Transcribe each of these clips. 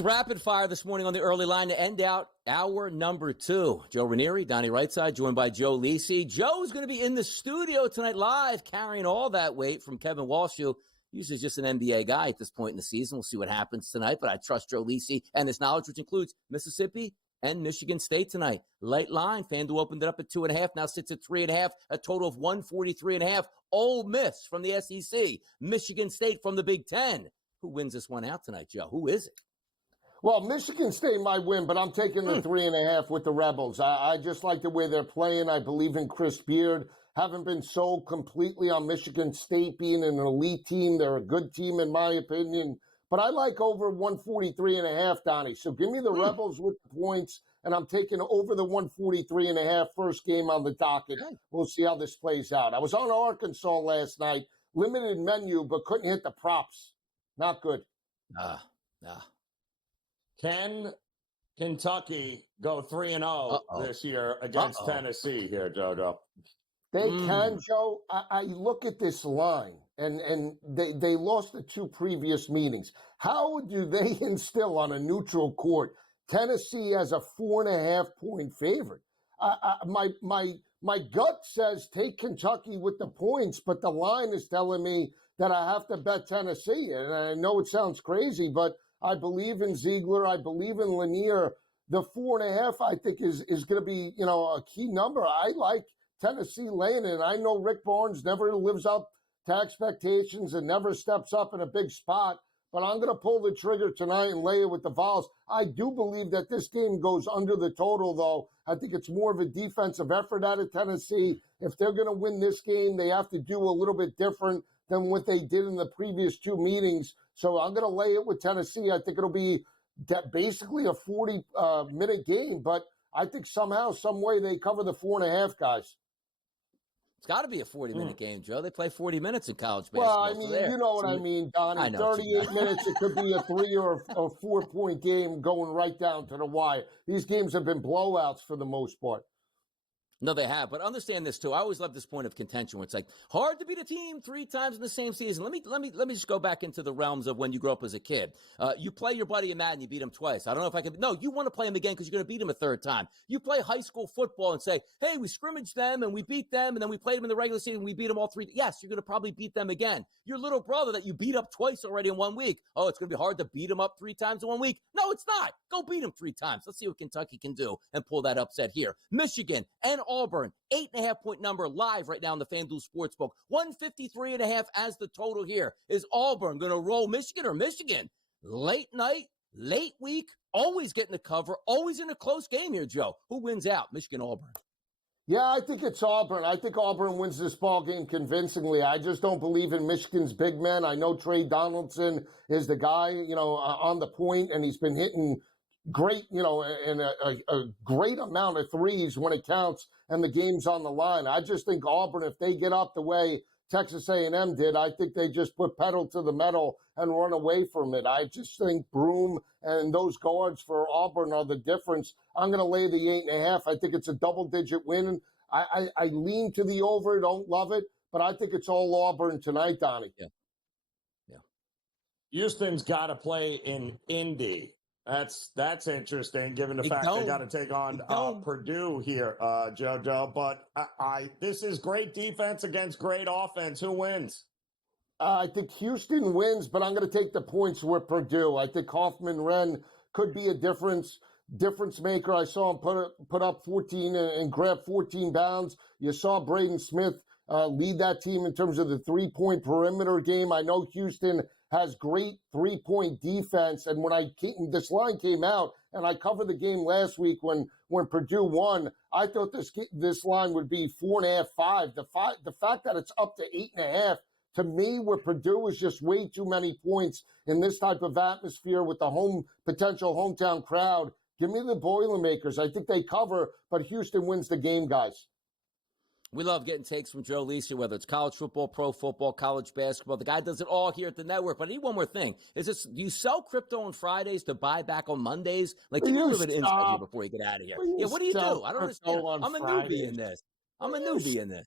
Rapid fire this morning on the early line to end out hour number 2. Joe Raineri, Donnie Rightside, joined by Joe Lisi. Joe's going to be in the studio tonight live, carrying all that weight from Kevin Walsh, who usually is just an NBA guy at this point in the season. We'll see what happens tonight, but I trust Joe Lisi and his knowledge, which includes Mississippi and Michigan State tonight. Light line, FanDuel opened it up at 2.5, now sits at 3.5, a total of 143.5. Ole Miss from the SEC, Michigan State from the Big Ten. Who wins this one out tonight, Joe? Who is it? Well, Michigan State might win, but I'm taking the 3.5 with the Rebels. I just like the way they're playing. I believe in Chris Beard. Haven't been sold completely on Michigan State being an elite team. They're a good team, in my opinion. But I like over 143.5, Donnie. So give me the Rebels with the points, and I'm taking over the 143.5 first game on the docket. We'll see how this plays out. I was on Arkansas last night, limited menu, but couldn't hit the props. Not good. Nah. Can Kentucky go 3-0 this year against Tennessee here, Jojo? They can, Joe. I look at this line, and they lost the 2 previous meetings. How do they instill on a neutral court Tennessee as a 4.5-point favorite? My gut says take Kentucky with the points, but the line is telling me that I have to bet Tennessee. And I know it sounds crazy, but I believe in Ziegler. I believe in Lanier. The 4.5, I think, is going to be, a key number. I like Tennessee laying it. I know Rick Barnes never lives up to expectations and never steps up in a big spot, but I'm going to pull the trigger tonight and lay it with the Vols. I do believe that this game goes under the total, though. I think it's more of a defensive effort out of Tennessee. If they're going to win this game, they have to do a little bit different than what they did in the previous 2 meetings. So I'm going to lay it with Tennessee. I think it'll be basically a 40-minute game, but I think somehow, some way they cover the 4.5, guys. It's got to be a 40-minute game, Joe. They play 40 minutes in college basketball. Well, I mean, you know what I mean, Donnie. 38 minutes, it could be a 3 or a 4-point game going right down to the wire. These games have been blowouts for the most part. No, they have, but understand this too. I always love this point of contention where it's like hard to beat a team 3 times in the same season. Let me just go back into the realms of when you grew up as a kid. You play your buddy in Madden, you beat him twice. I don't know if I can. No, you want to play him again because you're going to beat him a 3rd time. You play high school football and say, hey, we scrimmaged them and we beat them, and then we played them in the regular season and we beat them all 3. Yes, you're going to probably beat them again. Your little brother that you beat up twice already in 1 week. Oh, it's going to be hard to beat him up 3 times in 1 week. No, it's not. Go beat him 3 times. Let's see what Kentucky can do and pull that upset here. Michigan and Auburn. 8.5-point number live right now in the FanDuel Sportsbook. 153.5 as the total here. Is Auburn going to roll Michigan or Michigan? Late night, late week, always getting the cover, always in a close game here, Joe. Who wins out? Michigan, Auburn. Yeah, I think it's Auburn. I think Auburn wins this ball game convincingly. I just don't believe in Michigan's big men. I know Trey Donaldson is the guy, on the point, and he's been hitting great, and a great amount of threes when it counts and the game's on the line. I just think Auburn, if they get up the way Texas A&M did, I think they just put pedal to the metal and run away from it. I just think Broome and those guards for Auburn are the difference. I'm going to lay the 8.5. I think it's a double-digit win. I lean to the over. Don't love it, but I think it's all Auburn tonight, Donnie. Yeah. Houston's got to play in Indy. That's interesting, given the fact they got to take on Purdue here, JoJo. But this is great defense against great offense. Who wins? I think Houston wins, but I'm going to take the points with Purdue. I think Hoffman-Wren could be a difference maker. I saw him put up 14 and grab 14 bounds. You saw Braden Smith lead that team in terms of the 3-point perimeter game. I know Houston has great 3-point defense. And when this line came out, and I covered the game last week when Purdue won, I thought this line would be 4.5, 5. The fact that it's up to 8.5, to me, where Purdue is just way too many points in this type of atmosphere with the potential hometown crowd. Give me the Boilermakers. I think they cover, but Houston wins the game, guys. We love getting takes from Joe Lisi, whether it's college football, pro football, college basketball. The guy does it all here at the network. But I need one more thing. Do you sell crypto on Fridays to buy back on Mondays? Like, give me a little bit of insight here before you get out of here. Yeah, what do you do? I don't understand. I'm a newbie in this.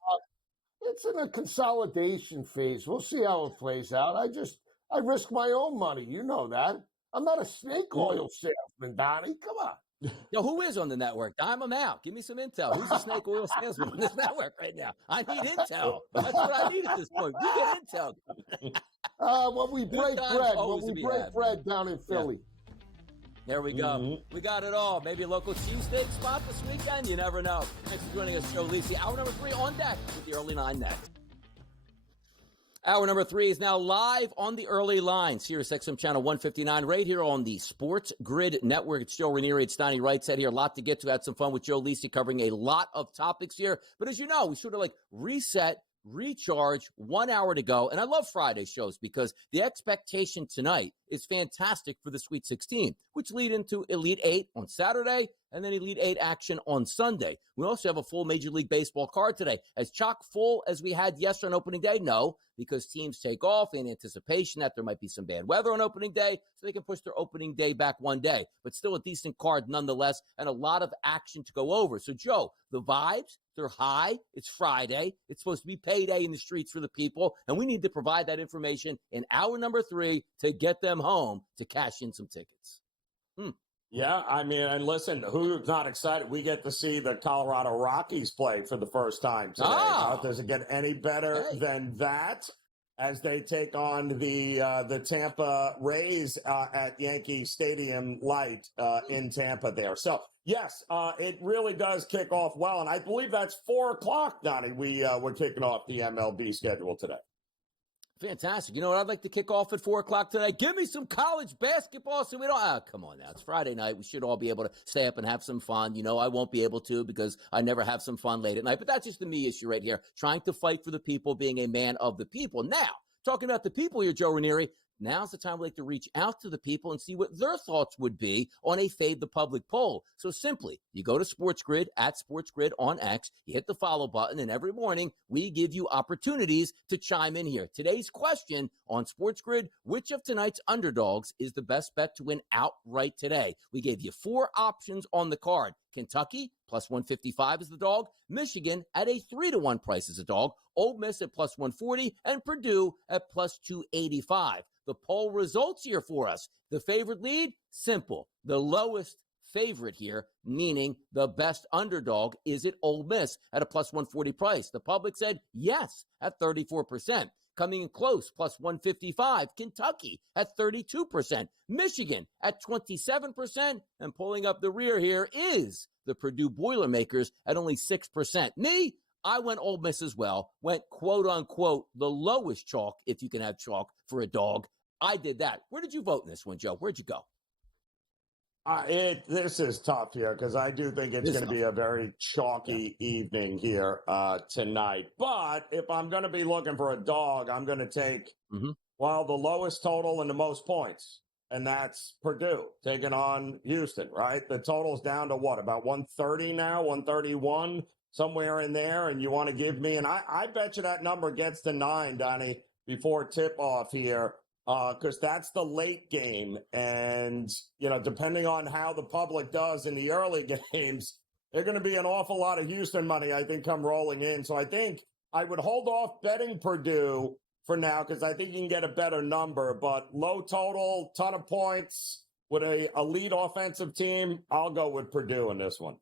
It's in a consolidation phase. We'll see how it plays out. I risk my own money. You know that. I'm not a snake oil salesman, Donnie. Come on. Yo, who is on the network? Dime them out. Give me some intel. Who's the snake oil salesman on this network right now? I need intel. That's what I need at this point. We get intel. When we break bread down in Philly. There we go. We got it all. Maybe a local cheesesteak spot this weekend. You never know. Thanks for joining us, Joe Lisi. Hour number 3 on deck with the early line next. Hour number 3 is now live on the early line. Sirius XM channel 159 right here on the SportsGrid network. It's Joe Raineri. It's Donnie Rightside here. A lot to get to. Had some fun with Joe Lisi covering a lot of topics here. But as you know, we sort of like reset, recharge, 1 hour to go. And I love Friday shows because the expectation tonight is fantastic for the Sweet 16, which lead into Elite 8 on Saturday and then Elite 8 action on Sunday. We also have a full Major League Baseball card today. As chock full as we had yesterday on opening day? No, because teams take off in anticipation that there might be some bad weather on opening day, so they can push their opening day back one day. But still a decent card nonetheless, and a lot of action to go over. So, Joe, the vibes, they're high. It's Friday. It's supposed to be payday in the streets for the people, and we need to provide that information in hour number 3 to get them home to cash in some tickets. Yeah, I mean, and listen, who's not excited? We get to see the Colorado Rockies play for the first time today. Does it get any better than that as they take on the Tampa Rays at Yankee Stadium Light in Tampa there? So, yes, it really does kick off well, and I believe that's 4 o'clock, Donnie. We're kicking off the MLB schedule today. Fantastic. You know what I'd like to kick off at 4 o'clock today? Give me some college basketball so we don't... come on now. It's Friday night. We should all be able to stay up and have some fun. You know, I won't be able to because I never have some fun late at night. But that's just the me issue right here. Trying to fight for the people, being a man of the people. Now, talking about the people here, Joe Raineri, now's the time we like to reach out to the people and see what their thoughts would be on a Fade the Public poll. So simply, you go to SportsGrid, at SportsGrid on X, you hit the follow button, and every morning we give you opportunities to chime in here. Today's question on SportsGrid, which of tonight's underdogs is the best bet to win outright today? We gave you 4 options on the card. Kentucky, plus 155 is the dog. Michigan at a 3-1 price is a dog. Ole Miss at plus 140, and Purdue at plus 285. The poll results here for us. The favorite lead? Simple. The lowest favorite here, meaning the best underdog, is it Ole Miss at a plus 140 price. The public said yes at 34%. Coming in close, plus 155. Kentucky at 32%. Michigan at 27%. And pulling up the rear here is the Purdue Boilermakers at only 6%. Me, I went Ole Miss as well. Went quote-unquote the lowest chalk, if you can have chalk, for a dog. I did that. Where did you vote in this one, Joe? Where'd you go? This is tough here because I do think it's going to be a very chalky evening here tonight. But if I'm going to be looking for a dog, I'm going to take, the lowest total and the most points. And that's Purdue taking on Houston, right? The total's down to what, about 130 now, 131, somewhere in there. And you want to give me, and I bet you that number gets to 9, Donnie, before tip-off here. Because that's the late game. And, you know, depending on how the public does in the early games, there's going to be an awful lot of Houston money, I think, come rolling in. So I think I would hold off betting Purdue for now because I think you can get a better number. But low total, ton of points with a elite offensive team, I'll go with Purdue in this one.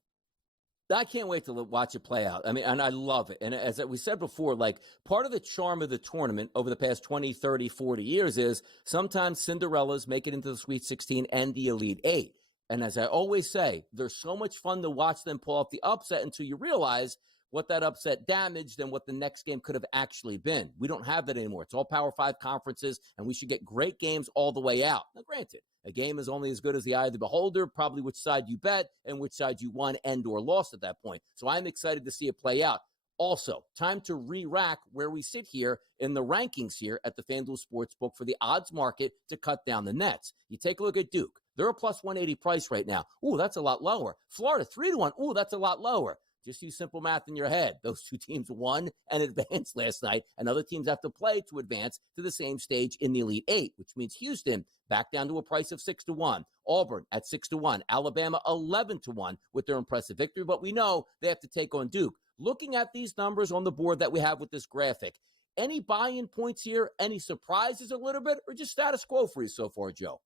I can't wait to watch it play out. I mean, and I love it. And as we said before, like part of the charm of the tournament over the past 20, 30, 40 years is sometimes Cinderellas make it into the Sweet 16 and the Elite 8. And as I always say, there's so much fun to watch them pull off the upset until you realize what that upset damaged and what the next game could have actually been. We don't have that anymore. It's all Power 5 conferences, and we should get great games all the way out. Now, granted, a game is only as good as the eye of the beholder, probably which side you bet and which side you won and or lost at that point. So I'm excited to see it play out. Also, time to re-rack where we sit here in the rankings here at the FanDuel Sportsbook for the odds market to cut down the nets. You take a look at Duke. They're a plus 180 price right now. Ooh, that's a lot lower. Florida, 3-1. Ooh, that's a lot lower. Just use simple math in your head. Those two teams won and advanced last night, and other teams have to play to advance to the same stage in the Elite 8, which means Houston back down to a price of 6-1. Auburn at 6-1. Alabama 11-1 with their impressive victory, but we know they have to take on Duke. Looking at these numbers on the board that we have with this graphic, any buy-in points here, any surprises a little bit, or just status quo for you so far, Joe?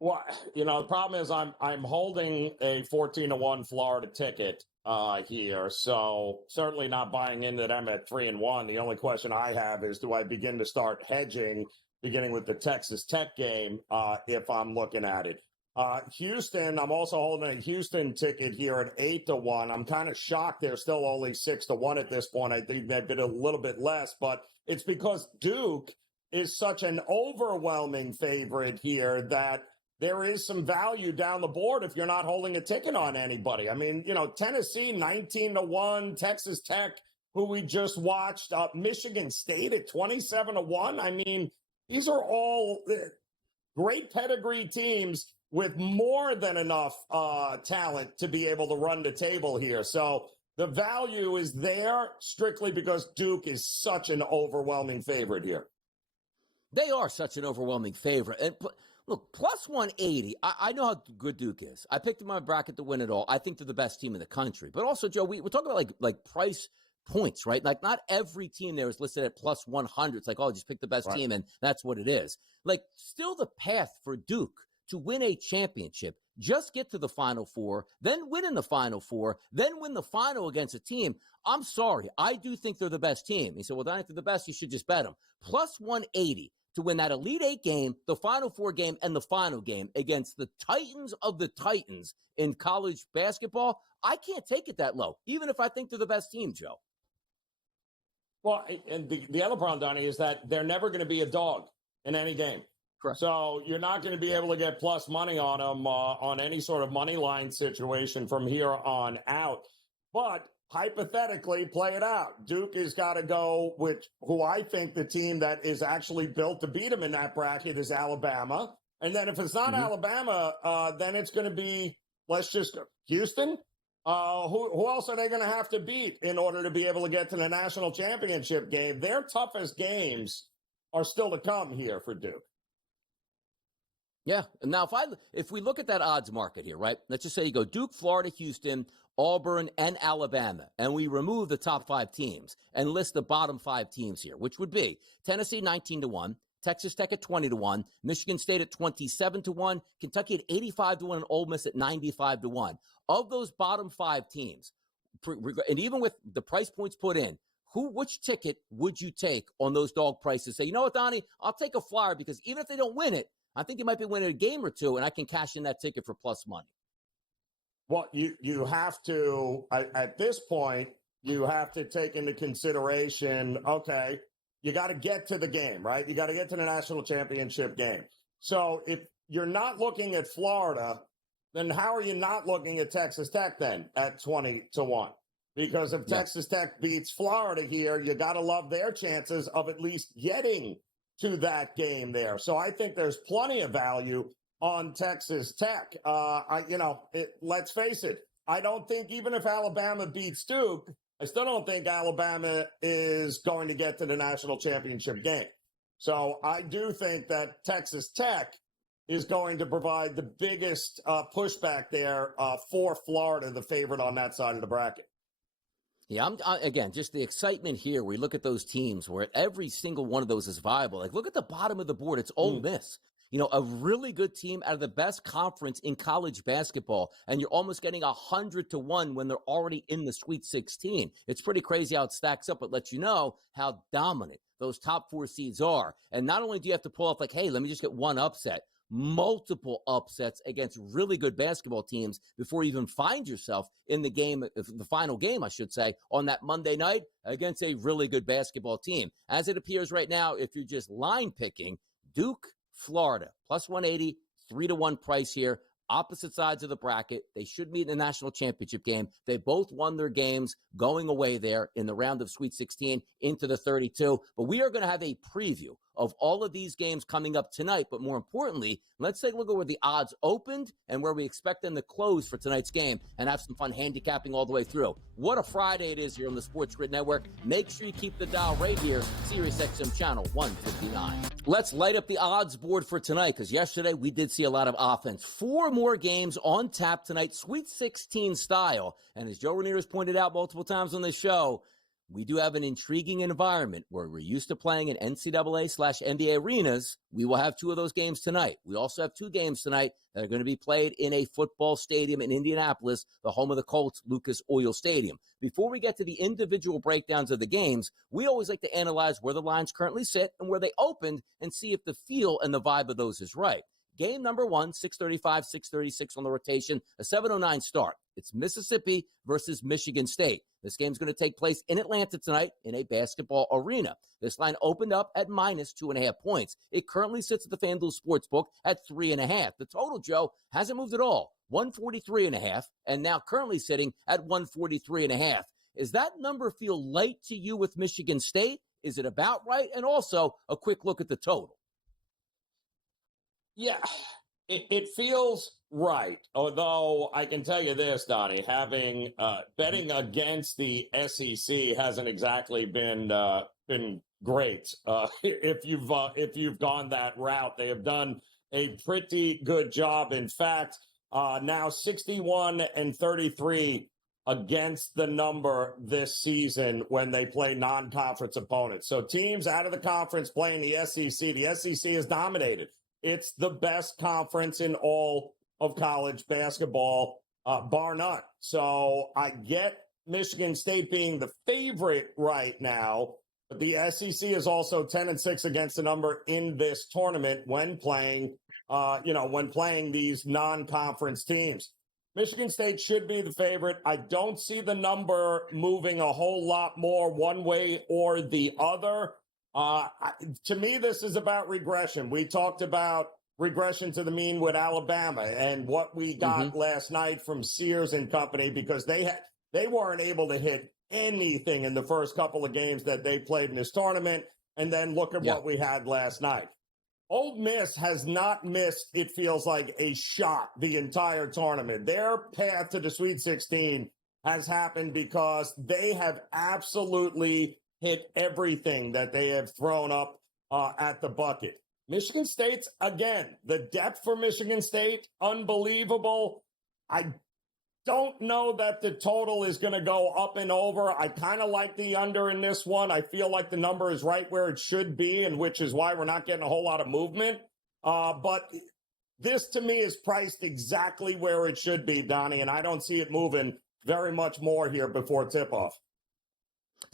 Well, the problem is I'm holding a 14-1 Florida ticket here, so certainly not buying into them at 3-1. The only question I have is, do I begin to start hedging, beginning with the Texas Tech game, if I'm looking at it? Houston, I'm also holding a Houston ticket here at 8-1. I'm kind of shocked they're still only 6-1 at this point. I think they've been a little bit less, but it's because Duke is such an overwhelming favorite here that there is some value down the board if you're not holding a ticket on anybody. I mean, Tennessee 19-1, Texas Tech, who we just watched, Michigan State at 27-1. I mean, these are all great pedigree teams with more than enough talent to be able to run the table here. So the value is there strictly because Duke is such an overwhelming favorite here. They are such an overwhelming favorite. And look, plus 180, I know how good Duke is. I picked them in my bracket to win it all. I think they're the best team in the country. But also, Joe, we're talking about like price points, right? Like not every team there is listed at plus 100. It's like, oh, just pick the best team, and that's what it is. Like, still the path for Duke to win a championship, just get to the Final Four, then win in the Final Four, then win the final against a team. I'm sorry. I do think they're the best team. He said, well, Donnie, if they're the best, you should just bet them. Plus 180 to win that Elite Eight game, the Final Four game, and the final game against the Titans of the Titans in college basketball. I can't take it that low, even if I think they're the best team, Joe. Well, and the other problem, Donnie, is that they're never going to be a dog in any game. Correct. So you're not going to be able to get plus money on them on any sort of money line situation from here on out. But hypothetically, play it out. Duke has got to go with who I think the team that is actually built to beat them in that bracket is Alabama. And then if it's not Alabama, then it's going to be, let's just go, Houston. Who else are they going to have to beat in order to be able to get to the national championship game? Their toughest games are still to come here for Duke. Yeah. Now, if we look at that odds market here, right, let's just say you go Duke, Florida, Houston, Auburn, and Alabama, and we remove the top 5 teams and list the bottom 5 teams here, which would be Tennessee 19-1, Texas Tech at 20-1, Michigan State at 27-1, Kentucky at 85-1, and Ole Miss at 95-1. Of those bottom 5 teams, and even with the price points put in, which ticket would you take on those dog prices? Say, you know what, Donnie, I'll take a flyer because even if they don't win it, I think they might be winning a game or two, and I can cash in that ticket for plus money. Well, you have to, at this point, you have to take into consideration, okay, you got to get to the game, right? You got to get to the national championship game. So if you're not looking at Florida, then how are you not looking at Texas Tech then at 20-1? Because if Texas Tech beats Florida here, you got to love their chances of at least getting to that game there. So I think there's plenty of value on Texas Tech. Let's face it. I don't think even if Alabama beats Duke, I still don't think Alabama is going to get to the national championship game. So I do think that Texas Tech is going to provide the biggest pushback there for Florida, the favorite on that side of the bracket. Yeah, again, just the excitement here. We look at those teams where every single one of those is viable. Like, look at the bottom of the board. It's Ole Miss. A really good team out of the best conference in college basketball, and you're almost getting 100-1 when they're already in the Sweet 16. It's pretty crazy how it stacks up. It lets you know how dominant those top 4 seeds are. And not only do you have to pull off like, hey, let me just get one upset, multiple upsets against really good basketball teams before you even find yourself in the game, the final game, I should say, on that Monday night against a really good basketball team. As it appears right now, if you're just line picking, Duke, Florida, plus 180, 3-1 price here. Opposite sides of the bracket. They should meet in the national championship game. They both won their games going away there in the round of Sweet 16 into the 32. But we are going to have a preview of all of these games coming up tonight. But more importantly, let's take a look at where the odds opened and where we expect them to close for tonight's game and have some fun handicapping all the way through. What a Friday it is here on the SportsGrid Network. Make sure you keep the dial right here, SiriusXM channel 159. Let's light up the odds board for tonight because yesterday we did see a lot of offense. 4 more games on tap tonight, Sweet 16 style. And as Joe Raineri has pointed out multiple times on this show, we do have an intriguing environment where we're used to playing in NCAA/NBA arenas. We will have 2 of those games tonight. We also have 2 games tonight that are going to be played in a football stadium in Indianapolis, the home of the Colts, Lucas Oil Stadium. Before we get to the individual breakdowns of the games, we always like to analyze where the lines currently sit and where they opened and see if the feel and the vibe of those is right. Game number 1, 6:35, 6:36 on the rotation, a 7:09 start. It's Mississippi versus Michigan State. This game's going to take place in Atlanta tonight in a basketball arena. This line opened up at minus 2.5 points. It currently sits at the FanDuel Sportsbook at 3.5. The total, Joe, hasn't moved at all. 143.5, and now currently sitting at 143.5. Does that number feel light to you with Michigan State? Is it about right? And also a quick look at the total. Yeah, it feels right. Although I can tell you this, Donnie, having betting against the SEC hasn't exactly been great. If you've gone that route, they have done a pretty good job. In fact, now 61-33 against the number this season when they play non-conference opponents. So teams out of the conference playing the SEC. The SEC is dominated. It's the best conference in all of college basketball, bar none. So I get Michigan State being the favorite right now, but the SEC is also 10-6 against the number in this tournament when playing, when playing these non-conference teams. Michigan State should be the favorite. I don't see the number moving a whole lot more one way or the other. To me, this is about regression. We talked about regression to the mean with Alabama and what we got last night from Sears and company, because they weren't able to hit anything in the first couple of games that they played in this tournament. And then look at what we had last night. Ole Miss has not missed, it feels like, a shot the entire tournament. Their path to the Sweet 16 has happened because they have absolutely hit everything that they have thrown up at the bucket. Michigan State's, again, the depth for Michigan State, unbelievable. I don't know that the total is going to go up and over. I kind of like the under in this one. I feel like the number is right where it should be, and which is why we're not getting a whole lot of movement. But this, to me, is priced exactly where it should be, Donnie, and I don't see it moving very much more here before tip-off.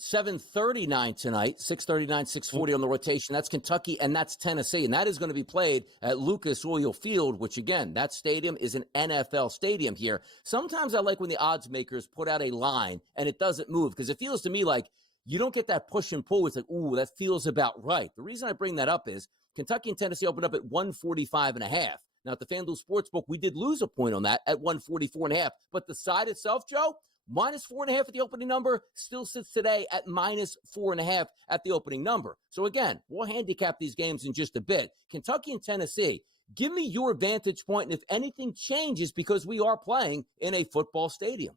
7:39 tonight, 6:39, 6:40 on the rotation. That's Kentucky and that's Tennessee. And that is going to be played at Lucas Oil Field, which, again, that stadium is an NFL stadium here. Sometimes I like when the odds makers put out a line and it doesn't move, because it feels to me like you don't get that push and pull. It's like, ooh, that feels about right. The reason I bring that up is Kentucky and Tennessee opened up at 145.5. Now, at the FanDuel Sportsbook, we did lose a point on that at 144.5. But the side itself, Joe, minus 4.5 at the opening number, still sits today at minus 4.5 at the opening number. So again, we'll handicap these games in just a bit. Kentucky and Tennessee, give me your vantage point, and if anything changes, because we are playing in a football stadium.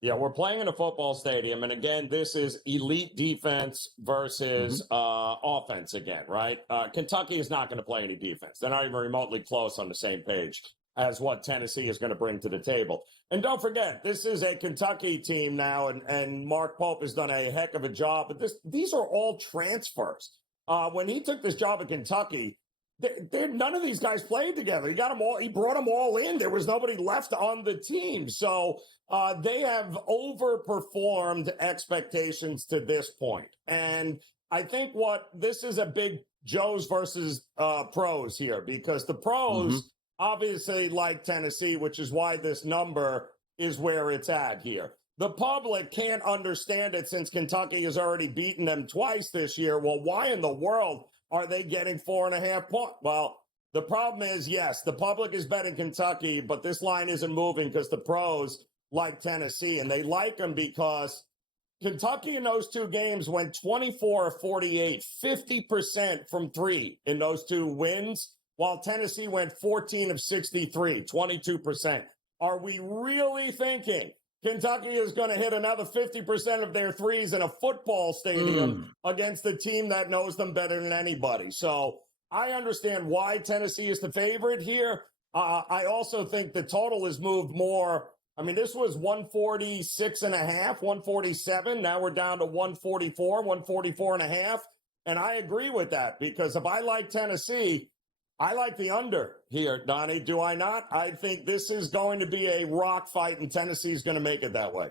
Yeah, we're playing in a football stadium. And again, this is elite defense versus offense again, right? Kentucky is not going to play any defense. They're not even remotely close on the same page as what Tennessee is going to bring to the table. And don't forget, this is a Kentucky team now, and Mark Pope has done a heck of a job. But these are all transfers. When he took this job at Kentucky, none of these guys played together. He got them all. He brought them all in. There was nobody left on the team. So they have overperformed expectations to this point. And I think this is a big Joes versus pros here, because the pros obviously like Tennessee, which is why this number is where it's at here. The public can't understand it since Kentucky has already beaten them twice this year. Well, why in the world are they getting 4.5 points? Well, the problem is, yes, the public is betting Kentucky, but this line isn't moving because the pros like Tennessee, and they like them because Kentucky in those two games went 24-48, 50% from three in those two wins, while Tennessee went 14 of 63, 22%. Are we really thinking Kentucky is going to hit another 50% of their threes in a football stadium against a team that knows them better than anybody? So I understand why Tennessee is the favorite here. I also think the total has moved more I mean, this was 146 and a half, 147. Now we're down to 144, 144 and a half. And I agree with that because if I like Tennessee, I like the under here, Donnie. Do I not? I think this is going to be a rock fight, and Tennessee is going to make it that way.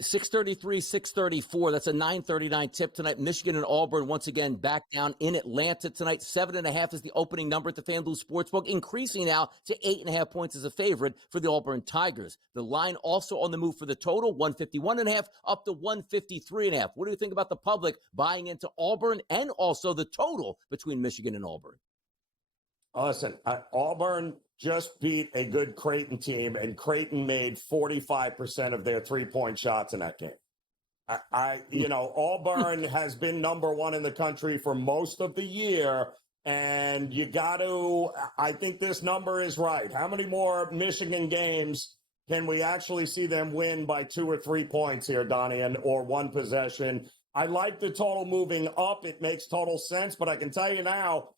633, 634. That's a 939 tip tonight. Michigan and Auburn once again back down in Atlanta tonight. 7.5 is the opening number at the FanDuel Sportsbook, increasing now to 8.5 points as a favorite for the Auburn Tigers. The line also on the move for the total, 151.5 up to 153.5. What do you think about the public buying into Auburn and also the total between Michigan and Auburn? Listen, Auburn just beat a good Creighton team, and Creighton made 45% of their three-point shots in that game. Auburn has been number one in the country for most of the year, and I think this number is right. How many more Michigan games can we actually see them win by 2 or 3 points here, Donnie, or one possession? I like the total moving up. It makes total sense, but I can tell you now,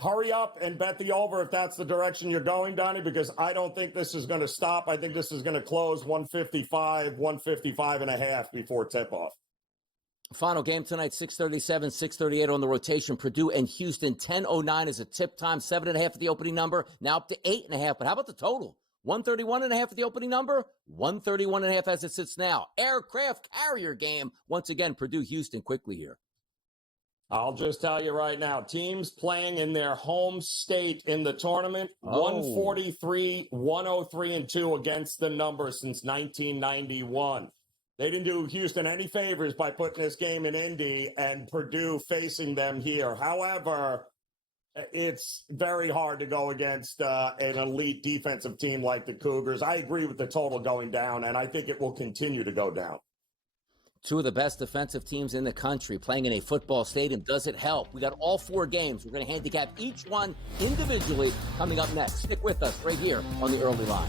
hurry up and bet the over if that's the direction you're going, Donnie, because I don't think this is going to stop. I think this is going to close 155, 155 and a half before tip-off. Final game tonight, 637, 638 on the rotation. Purdue and Houston, 10:09 is a tip time, 7.5 at the opening number, now up to 8.5. But how about the total? 131.5 at the opening number, 131.5 as it sits now. Aircraft carrier game. Once again, Purdue, Houston quickly here. I'll just tell you right now, teams playing in their home state in the tournament, 143, 103, and 2 against the number since 1991. They didn't do Houston any favors by putting this game in Indy and Purdue facing them here. However, it's very hard to go against an elite defensive team like the Cougars. I agree with the total going down, and I think it will continue to go down. Two of the best defensive teams in the country playing in a football stadium. Does it help? We got all 4 games. We're going to handicap each one individually coming up next. Stick with us right here on the early line.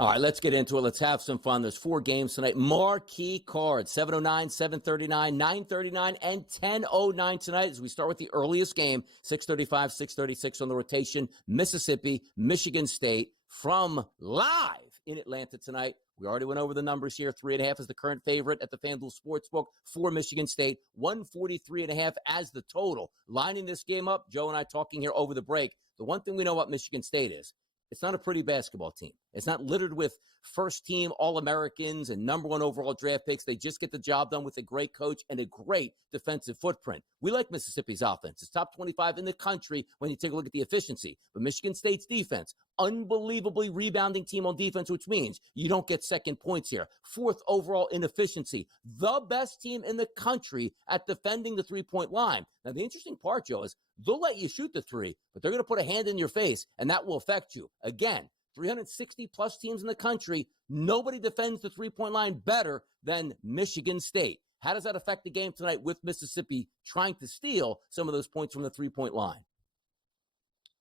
All right, let's get into it. Let's have some fun. There's 4 games tonight. Marquee cards, 7:09, 7:39, 9:39, and 10:09 tonight as we start with the earliest game, 6:35, 6:36 on the rotation. Mississippi, Michigan State from live in Atlanta tonight. We already went over the numbers here. 3.5 is the current favorite at the FanDuel Sportsbook for Michigan State. 143.5 as the total. Lining this game up, Joe and I talking here over the break. The one thing we know about Michigan State is it's not a pretty basketball team. It's not littered with first-team All-Americans and number 1 overall draft picks. They just get the job done with a great coach and a great defensive footprint. We like Mississippi's offense. It's top 25 in the country when you take a look at the efficiency. But Michigan State's defense, unbelievably rebounding team on defense, which means you don't get second points here. 4th overall in efficiency. The best team in the country at defending the three-point line. Now, the interesting part, Joe, is they'll let you shoot the 3, but they're going to put a hand in your face, and that will affect you. Again, 360-plus teams in the country, nobody defends the three-point line better than Michigan State. How does that affect the game tonight with Mississippi trying to steal some of those points from the three-point line?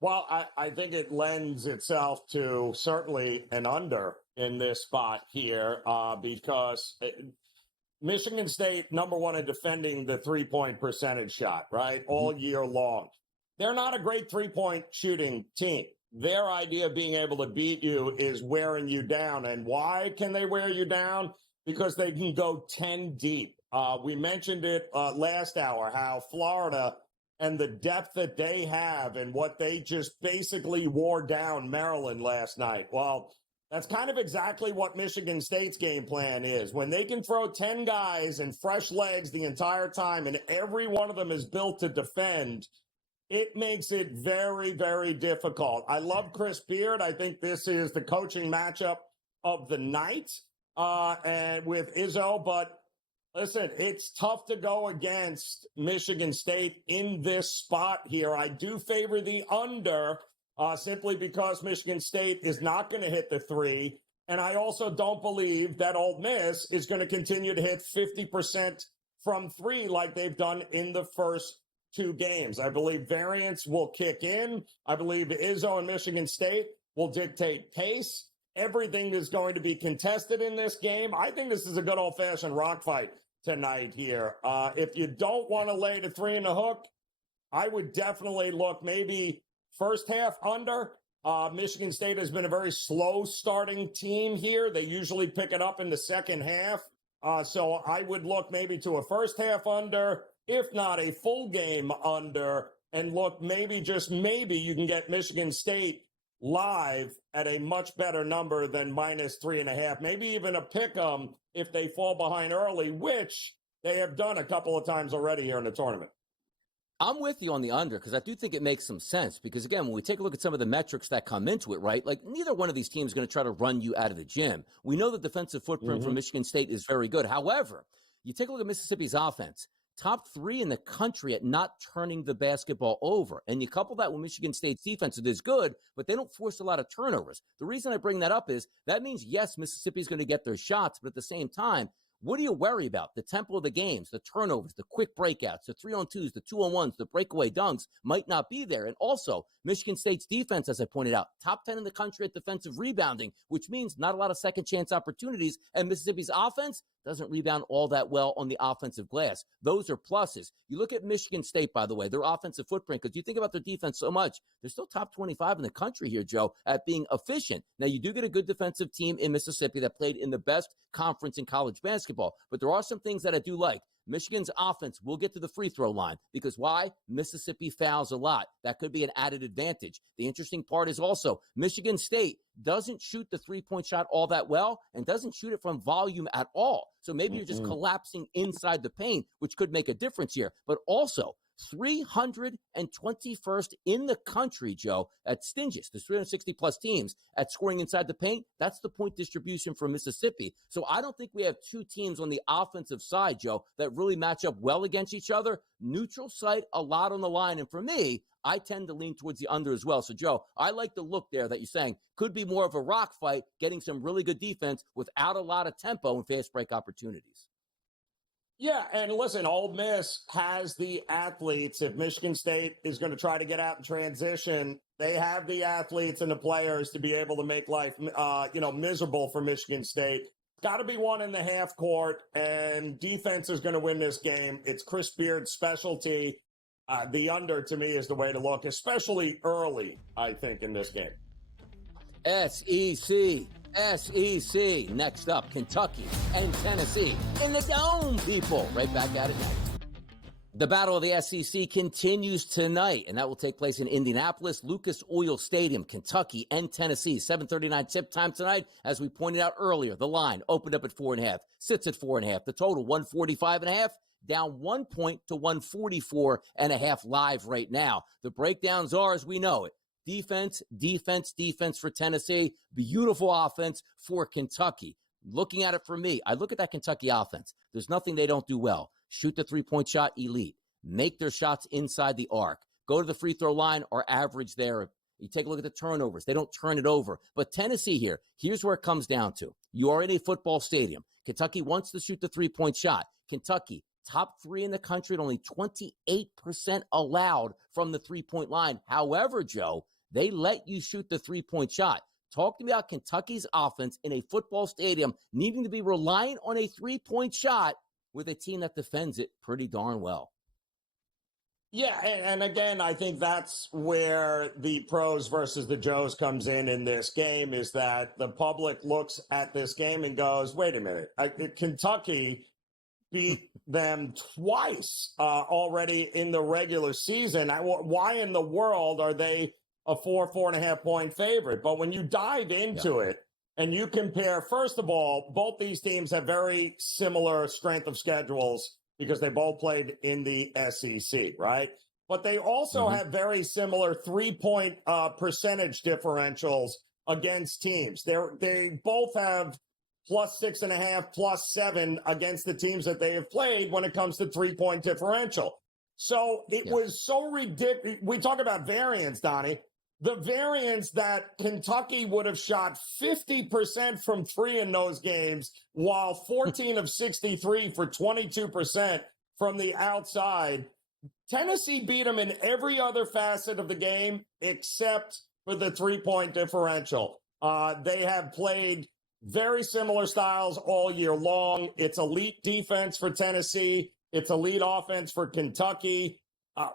Well, I think it lends itself to certainly an under in this spot here because Michigan State, number 1 in defending the three-point percentage shot, right, all year long. They're not a great three-point shooting team. Their idea of being able to beat you is wearing you down. And why can they wear you down? Because they can go 10 deep. We mentioned it last hour, how Florida and the depth that they have and what they just basically wore down Maryland last night. Well, that's kind of exactly what Michigan State's game plan is. When they can throw 10 guys and fresh legs the entire time and every one of them is built to defend, it makes it very, very difficult. I love Chris Beard. I think this is the coaching matchup of the night and with Izzo. But listen, it's tough to go against Michigan State in this spot here. I do favor the under simply because Michigan State is not going to hit the 3. And I also don't believe that Ole Miss is going to continue to hit 50% from 3 like they've done in the first 2 games. I believe variance will kick in. I believe Izzo and Michigan State will dictate pace. Everything is going to be contested in this game. I think this is a good old-fashioned rock fight tonight here. If you don't want to lay the 3 in the hook, I would definitely look maybe first half under, Michigan State has been a very slow starting team here. They usually pick it up in the second half. So I would look maybe to a first half under, if not a full game under, and look maybe, just maybe, you can get Michigan State live at a much better number than -3.5. Maybe even a pick 'em if they fall behind early, which they have done a couple of times already here in the tournament. I'm with you on the under because I do think it makes some sense because, again, when we take a look at some of the metrics that come into it, right, like neither one of these teams is going to try to run you out of the gym. We know the defensive footprint from Michigan State is very good. However, you take a look at Mississippi's offense, top 3 in the country at not turning the basketball over. And you couple that with Michigan State's defense, it is good, but they don't force a lot of turnovers. The reason I bring that up is that means, yes, Mississippi's going to get their shots, but at the same time, what do you worry about? The tempo of the games, the turnovers, the quick breakouts, the 3-on-2s, the 2-on-1s, the breakaway dunks might not be there. And also, Michigan State's defense, as I pointed out, top 10 in the country at defensive rebounding, which means not a lot of second chance opportunities. And Mississippi's offense doesn't rebound all that well on the offensive glass. Those are pluses. You look at Michigan State, by the way, their offensive footprint, because you think about their defense so much, they're still top 25 in the country here, Joe, at being efficient. Now, you do get a good defensive team in Mississippi that played in the best conference in college basketball, but there are some things that I do like. Michigan's offense will get to the free throw line because why? Mississippi fouls a lot. That could be an added advantage. The interesting part is also Michigan State doesn't shoot the three-point shot all that well and doesn't shoot it from volume at all. So maybe you're just collapsing inside the paint, which could make a difference here. But also 321st in the country, Joe, at stingiest. There's 360-plus teams at scoring inside the paint. That's the point distribution for Mississippi. So I don't think we have two teams on the offensive side, Joe, that really match up well against each other. Neutral site, a lot on the line. And for me, I tend to lean towards the under as well. So, Joe, I like the look there that you're saying could be more of a rock fight, getting some really good defense without a lot of tempo and fast break opportunities. Yeah, and listen, Ole Miss has the athletes. If Michigan State is going to try to get out in transition, they have the athletes and the players to be able to make life, miserable for Michigan State. Got to be one in the half court, and defense is going to win this game. It's Chris Beard's specialty. The under, to me, is the way to look, especially early, I think, in this game. SEC. Next up, Kentucky and Tennessee in the dome, people. Right back at it now. The battle of the SEC continues tonight, and that will take place in Indianapolis, Lucas Oil Stadium, Kentucky and Tennessee. 7:39 tip time tonight. As we pointed out earlier, the line opened up at 4.5, sits at 4.5. The total, 145.5. Down 1 point to 144.5 live right now. The breakdowns are as we know it. Defense for Tennessee. Beautiful offense for Kentucky. Looking at it for me, I look at that Kentucky offense. There's nothing they don't do well. Shoot the three-point shot, elite. Make their shots inside the arc. Go to the free throw line or average there. You take a look at the turnovers. They don't turn it over. But Tennessee here, here's where it comes down to. You are in a football stadium. Kentucky wants to shoot the three-point shot. Kentucky, top 3 in the country at only 28% allowed from the three-point line. However, Joe, they let you shoot the three-point shot. Talk to me about Kentucky's offense in a football stadium needing to be reliant on a three-point shot with a team that defends it pretty darn well. Yeah, and again, I think that's where the pros versus the Joes comes in this game, is that the public looks at this game and goes, wait a minute, Kentucky beat them twice already in the regular season. Why in the world are they a 4.5 point favorite? But when you dive into it and you compare, first of all, both these teams have very similar strength of schedules because they both played in the SEC, right? But they also have very similar 3-point percentage differentials against teams. They both have +6.5, +7 against the teams that they have played when it comes to 3-point differential. So it was so ridiculous. We talk about variance, Donnie. The variance that Kentucky would have shot 50% from 3 in those games, while 14 of 63 for 22% from the outside. Tennessee beat them in every other facet of the game except for the 3-point differential. They have played very similar styles all year long. It's elite defense for Tennessee. It's elite offense for Kentucky.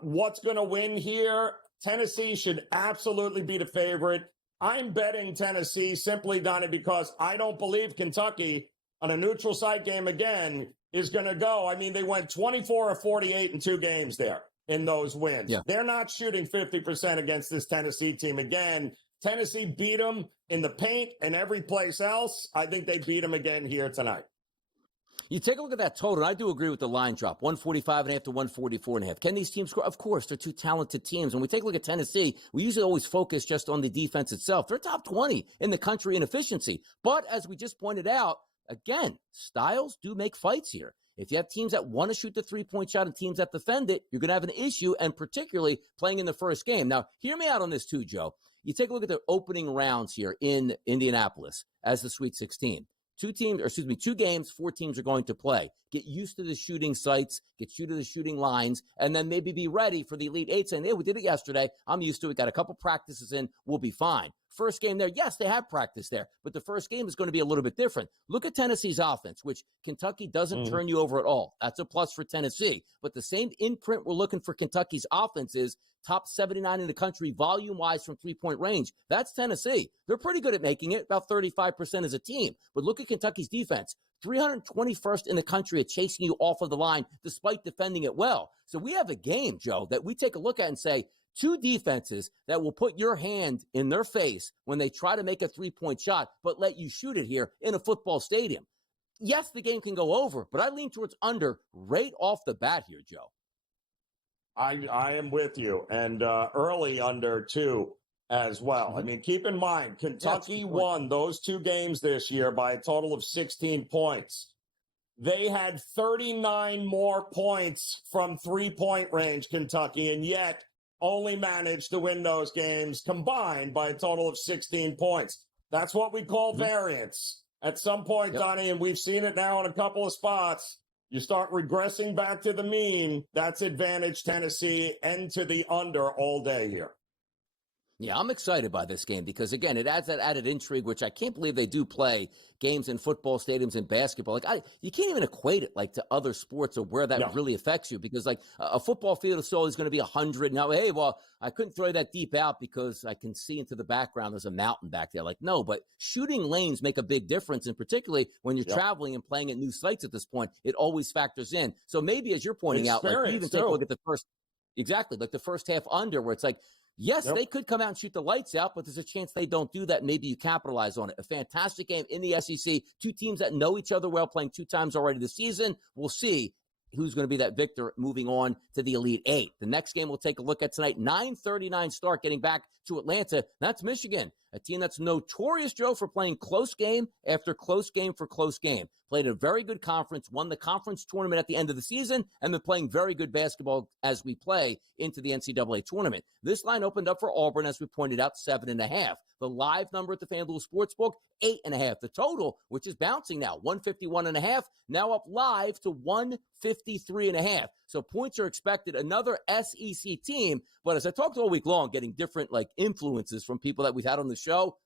What's going to win here? Tennessee should absolutely be the favorite. I'm betting Tennessee simply, Donnie, because I don't believe Kentucky on a neutral site game again is going to go. I mean, they went 24 or 48 in 2 games there in those wins. Yeah. They're not shooting 50% against this Tennessee team again. Tennessee beat them in the paint and every place else. I think they beat them again here tonight. You take a look at that total, and I do agree with the line drop, 145.5 to 144.5. Can these teams score? Of course, they're 2 talented teams. When we take a look at Tennessee, we usually always focus just on the defense itself. They're top 20 in the country in efficiency. But as we just pointed out, again, styles do make fights here. If you have teams that want to shoot the three-point shot and teams that defend it, you're going to have an issue, and particularly playing in the first game. Now, hear me out on this too, Joe. You take a look at the opening rounds here in Indianapolis as the Sweet 16. 2 games, 4 teams are going to play. Get used to the shooting sites, get used to the shooting lines, and then maybe be ready for the Elite Eight saying, hey, we did it yesterday. I'm used to it. Got a couple practices in. We'll be fine. First game there, yes, they have practice there, but the first game is going to be a little bit different. Look at Tennessee's offense, which Kentucky doesn't turn you over at all. That's a plus for Tennessee. But the same imprint we're looking for Kentucky's offense is top 79 in the country volume-wise from three-point range. That's Tennessee. They're pretty good at making it, about 35% as a team. But look at Kentucky's defense. 321st in the country at chasing you off of the line despite defending it well. So we have a game, Joe, that we take a look at and say, 2 defenses that will put your hand in their face when they try to make a three-point shot, but let you shoot it here in a football stadium. Yes, the game can go over, but I lean towards under right off the bat here, Joe. I am with you. And early under, too, as well. I mean, keep in mind, Kentucky won those 2 games this year by a total of 16 points. They had 39 more points from three-point range, Kentucky, and yet only managed to win those games combined by a total of 16 points. That's what we call variance. At some point, Donnie, and we've seen it now in a couple of spots, you start regressing back to the mean. That's advantage Tennessee and to the under all day here. Yeah, I'm excited by this game because, again, it adds that added intrigue, which I can't believe they do play games in football stadiums and basketball. You can't even equate it to other sports or where that really affects you because a football field is always going to be 100. Now, hey, well, I couldn't throw that deep out because I can see into the background. There's a mountain back there. No, but shooting lanes make a big difference, and particularly when you're traveling and playing at new sites at this point, it always factors in. So maybe as you're pointing out, you even take a look at the first, the first half under where it's yes, they could come out and shoot the lights out, but there's a chance they don't do that. Maybe you capitalize on it. A fantastic game in the SEC. 2 teams that know each other well, playing 2 times already this season. We'll see who's going to be that victor moving on to the Elite Eight. The next game we'll take a look at tonight, 9:39 start, getting back to Atlanta. That's Michigan, a team that's notorious, Joe, for playing close game after close game for close game. Played a very good conference, won the conference tournament at the end of the season, and been playing very good basketball as we play into the NCAA tournament. This line opened up for Auburn, as we pointed out, 7.5. The live number at the FanDuel Sportsbook, 8.5. The total, which is bouncing now, 151.5, now up live to 153.5. So points are expected. Another SEC team, but as I talked all week long, getting different influences from people that we've had on the show,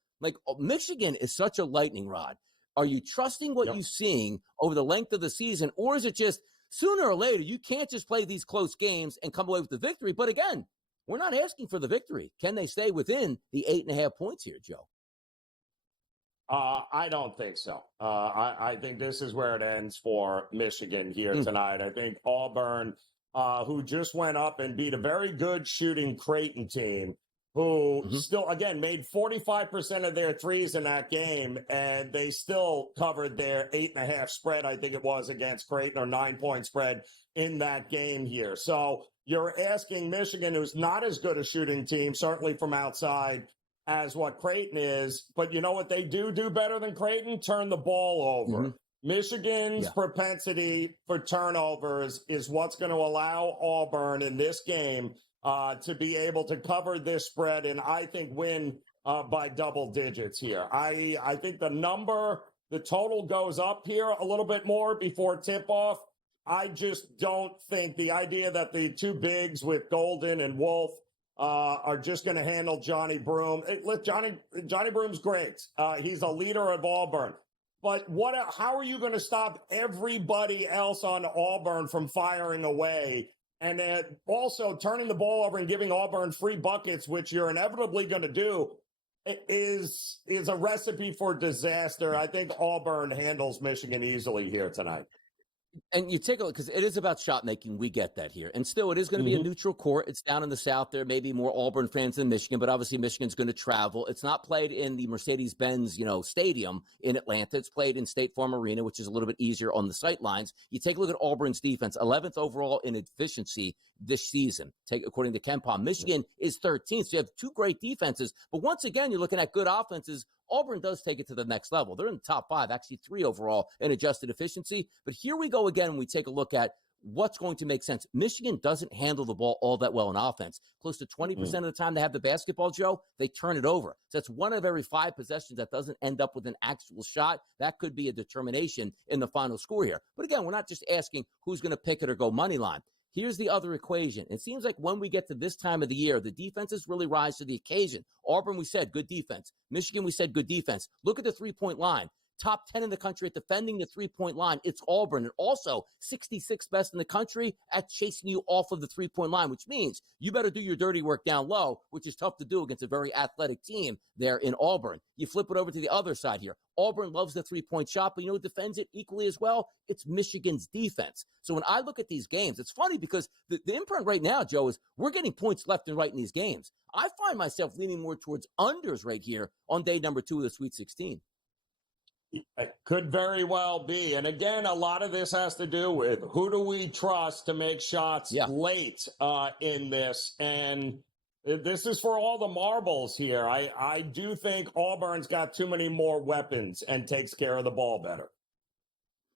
Michigan is such a lightning rod. Are you trusting what you're seeing over the length of the season, or is it just sooner or later you can't just play these close games and come away with the victory? But again, we're not asking for the victory. Can they stay within the 8.5 points here, Joe? I don't think so. I think this is where it ends for Michigan here tonight. I think Auburn, who just went up and beat a very good shooting Creighton team, who still, again, made 45% of their threes in that game, and they still covered their 8.5 spread, I think it was, against Creighton, or 9-point spread in that game here. So you're asking Michigan, who's not as good a shooting team, certainly from outside, as what Creighton is, but you know what they do better than Creighton? Turn the ball over. Michigan's propensity for turnovers is what's going to allow Auburn in this game to be able to cover this spread and I think win by double digits here. I think the total goes up here a little bit more before tip-off. I just don't think the idea that the 2 bigs with Golden and Wolf are just going to handle Johnny Broome. Look, Johnny Broome's great. He's a leader of Auburn. But how are you going to stop everybody else on Auburn from firing away? And also turning the ball over and giving Auburn free buckets, which you're inevitably going to do. is a recipe for disaster. I think Auburn handles Michigan easily here tonight. And you take a look, because it is about shot making. We get that here. And still, it is going to be a neutral court. It's down in the South. There may be more Auburn fans than Michigan, but obviously Michigan's going to travel. It's not played in the Mercedes-Benz, stadium in Atlanta. It's played in State Farm Arena, which is a little bit easier on the sight lines. You take a look at Auburn's defense, 11th overall in efficiency this season, according to KenPom. Michigan is 13th, so you have two great defenses. But once again, you're looking at good offenses. Auburn does take it to the next level. They're in the top 5, actually 3 overall in adjusted efficiency. But here we go again when we take a look at what's going to make sense. Michigan doesn't handle the ball all that well in offense. Close to 20% of the time they have the basketball, Joe, they turn it over. So that's 1 of every 5 possessions that doesn't end up with an actual shot. That could be a determination in the final score here. But again, we're not just asking who's going to pick it or go money line. Here's the other equation. It seems like when we get to this time of the year, the defenses really rise to the occasion. Auburn, we said, good defense. Michigan, we said, good defense. Look at the three-point line. Top 10 in the country at defending the three-point line. It's Auburn. And also 66th best in the country at chasing you off of the three-point line, which means you better do your dirty work down low, which is tough to do against a very athletic team there in Auburn. You flip it over to the other side here. Auburn loves the three-point shot, but who defends it equally as well? It's Michigan's defense. So when I look at these games, it's funny because the imprint right now, Joe, is we're getting points left and right in these games. I find myself leaning more towards unders right here on day number 2 of the Sweet 16. It could very well be. And again, a lot of this has to do with who do we trust to make shots late in this. And this is for all the marbles here. I do think Auburn's got too many more weapons and takes care of the ball better.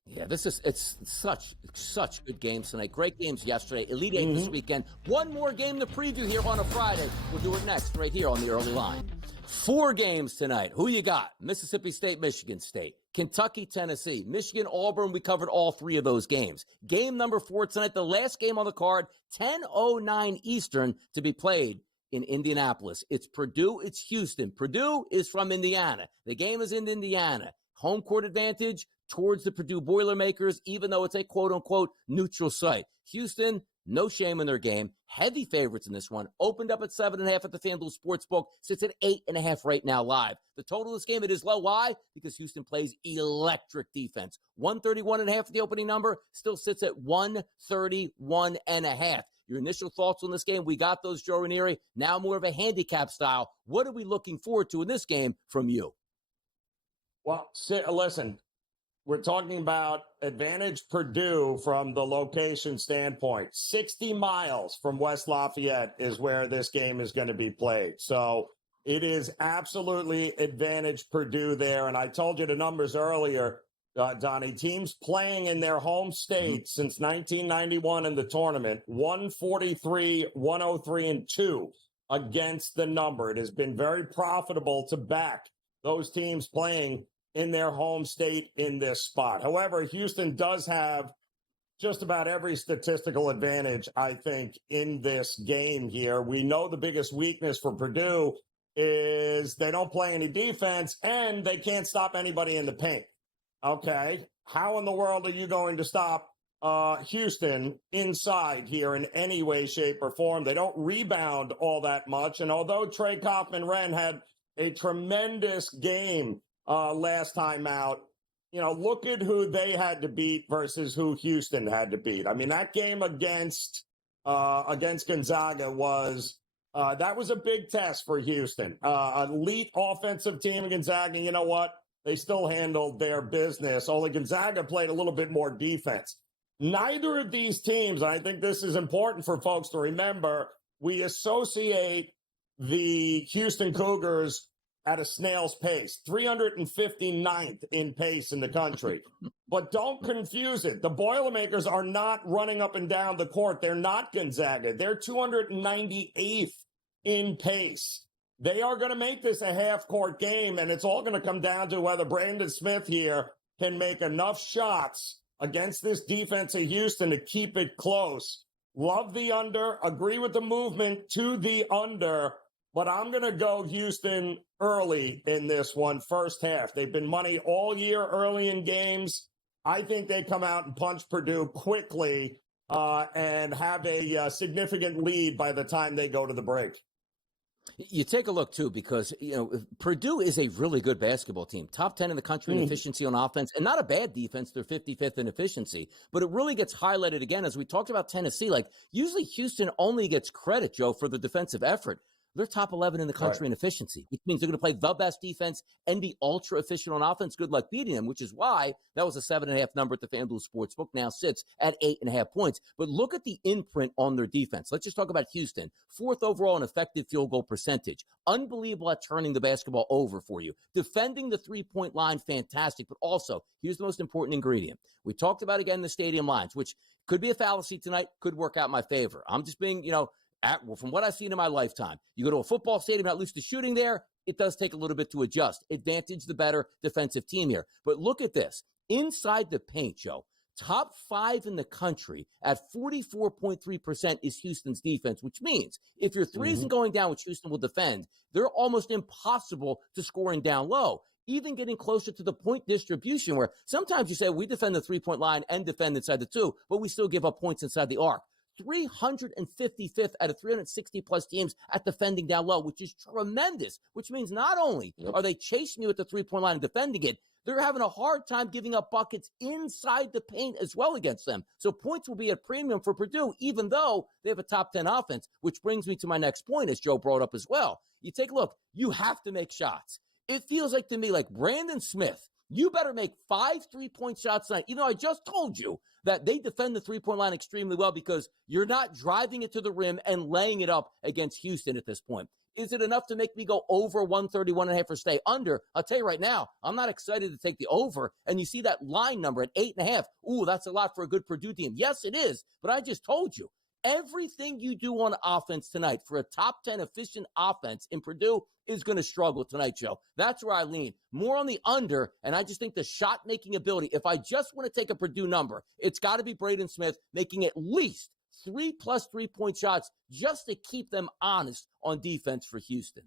Yeah, it's such good games tonight. Great games yesterday. Elite Eight this weekend. One more game to preview here on a Friday. We'll do it next right here on the early line. 4 games tonight. Who you got? Mississippi State, Michigan State. Kentucky, Tennessee. Michigan, Auburn. We covered all 3 of those games. Game number 4 tonight, the last game on the card, 10:09 Eastern to be played in Indianapolis. It's Purdue, it's Houston. Purdue is from Indiana. The game is in Indiana. Home court advantage towards the Purdue Boilermakers, even though it's a quote-unquote neutral site. Houston, no shame in their game. Heavy favorites in this one. Opened up at 7.5 at the FanDuel Sportsbook. Sits at 8.5 right now live. The total of this game, it is low. Why? Because Houston plays electric defense. 131.5 at the opening number. Still sits at 131.5. Your initial thoughts on this game? We got those, Joe Raineri. Now more of a handicap style. What are we looking forward to in this game from you? Well, listen. We're talking about advantage Purdue from the location standpoint. 60 miles from West Lafayette is where this game is going to be played. So it is absolutely advantage Purdue there. And I told you the numbers earlier, Donnie. Teams playing in their home state since 1991 in the tournament, 143, 103, and 2 against the number. It has been very profitable to back those teams playing in their home state in this spot. However, Houston does have just about every statistical advantage, I think, in this game here. We know the biggest weakness for Purdue is they don't play any defense and they can't stop anybody in the paint. Okay, how in the world are you going to stop Houston inside here in any way, shape, or form? They don't rebound all that much. And although Trey Kaufman-Renn had a tremendous game last time out, look at who they had to beat versus who Houston had to beat. I mean, that game against Gonzaga was that was a big test for Houston. Elite offensive team in Gonzaga. You know what? They still handled their business. Only Gonzaga played a little bit more defense. Neither of these teams, I think this is important for folks to remember, we associate the Houston Cougars at a snail's pace, 359th in pace in the country. But don't confuse it. The Boilermakers are not running up and down the court. They're not Gonzaga. They're 298th in pace. They are going to make this a half-court game, and it's all going to come down to whether Brandon Smith here can make enough shots against this defense of Houston to keep it close. Love the under, agree with the movement to the under, but I'm going to go Houston early in this one, first half. They've been money all year early in games. I think they come out and punch Purdue quickly and have a significant lead by the time they go to the break. You take a look, too, because, Purdue is a really good basketball team. Top 10 in the country in efficiency on offense, and not a bad defense. They're 55th in efficiency. But it really gets highlighted again, as we talked about Tennessee. Like, usually Houston only gets credit, Joe, for the defensive effort. They're top 11 in the country in efficiency, which means they're going to play the best defense and be ultra efficient on offense. Good luck beating them, which is why that was a 7.5 number at the FanDuel Sportsbook, now sits at 8.5 points. But look at the imprint on their defense. Let's just talk about Houston. 4th overall in effective field goal percentage. Unbelievable at turning the basketball over for you. Defending the three-point line, fantastic. But also, here's the most important ingredient. We talked about, again, the stadium lines, which could be a fallacy tonight, could work out in my favor. I'm just being, from what I've seen in my lifetime, you go to a football stadium, not lose to shooting there, it does take a little bit to adjust. Advantage the better defensive team here. But look at this. Inside the paint, Joe, top 5 in the country at 44.3% is Houston's defense, which means if your three isn't going down, which Houston will defend, they're almost impossible to scoring down low. Even getting closer to the point distribution, where sometimes you say we defend the three-point line and defend inside the 2, but we still give up points inside the arc. 355th out of 360-plus teams at defending down low, which is tremendous, which means not only are they chasing you at the three-point line and defending it, they're having a hard time giving up buckets inside the paint as well against them. So points will be at premium for Purdue, even though they have a top 10 offense, which brings me to my next point, as Joe brought up as well. You take a look. You have to make shots. It feels like to me like Brandon Smith, you better make 5 3-point shots tonight, even though I just told you that they defend the three-point line extremely well because you're not driving it to the rim and laying it up against Houston at this point. Is it enough to make me go over 131.5 or stay under? I'll tell you right now, I'm not excited to take the over. And you see that line number at 8.5. Ooh, that's a lot for a good Purdue team. Yes, it is. But I just told you, everything you do on offense tonight for a top 10 efficient offense in Purdue is going to struggle tonight, Joe. That's where I lean. More on the under, and I just think the shot-making ability, if I just want to take a Purdue number, it's got to be Braden Smith making at least 3+ 3-point shots just to keep them honest on defense for Houston.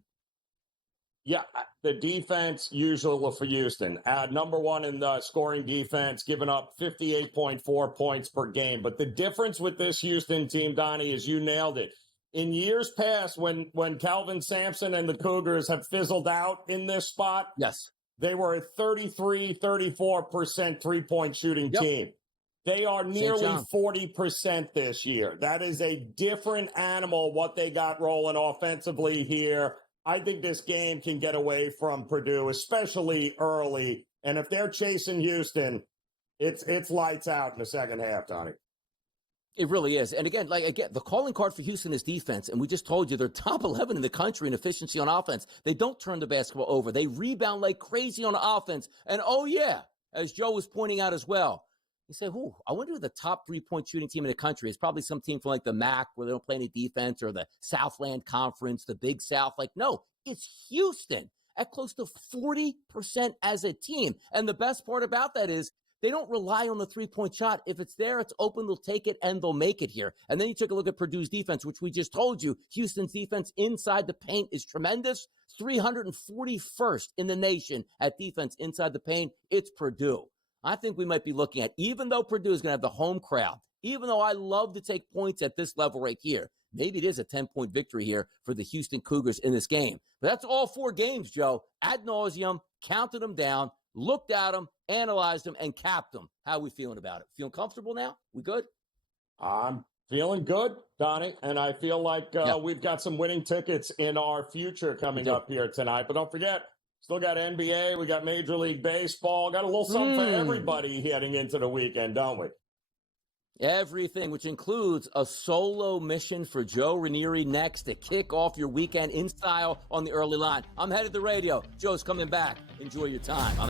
Yeah, the defense usual for Houston. Number 1 in the scoring defense, giving up 58.4 points per game. But the difference with this Houston team, Donnie, is you nailed it. In years past, when Calvin Sampson and the Cougars have fizzled out in this spot, yes, they were a 34% three-point shooting team. They are nearly 40% this year. That is a different animal, what they got rolling offensively here. I think this game can get away from Purdue, especially early. And if they're chasing Houston, it's lights out in the second half, Donnie. It really is. And again, the calling card for Houston is defense. And we just told you they're top 11 in the country in efficiency on offense. They don't turn the basketball over. They rebound like crazy on offense. And oh yeah, as Joe was pointing out as well, you say, I wonder who the top 3-point shooting team in the country is. Probably some team from like the MAC where they don't play any defense, or the Southland Conference, the Big South. No, it's Houston at close to 40% as a team. And the best part about that is they don't rely on the 3-point shot. If it's there, it's open, they'll take it, and they'll make it here. And then you take a look at Purdue's defense, which we just told you. Houston's defense inside the paint is tremendous. 341st in the nation at defense inside the paint. It's Purdue. I think we might be looking at, even though Purdue is going to have the home crowd, even though I love to take points at this level right here, maybe it is a 10-point victory here for the Houston Cougars in this game. But that's all 4 games, Joe. Ad nauseum, counted them down, looked at them, analyzed them, and capped them. How are we feeling about it? Feeling comfortable now? We good? I'm feeling good, Donnie, and I feel like we've got some winning tickets in our future coming up here tonight. But don't forget, still got NBA, we got Major League Baseball, got a little something for everybody heading into the weekend, don't we? Everything, which includes a solo mission for Joe Raineri next to kick off your weekend in style on the early line. I'm headed to the radio. Joe's coming back. Enjoy your time.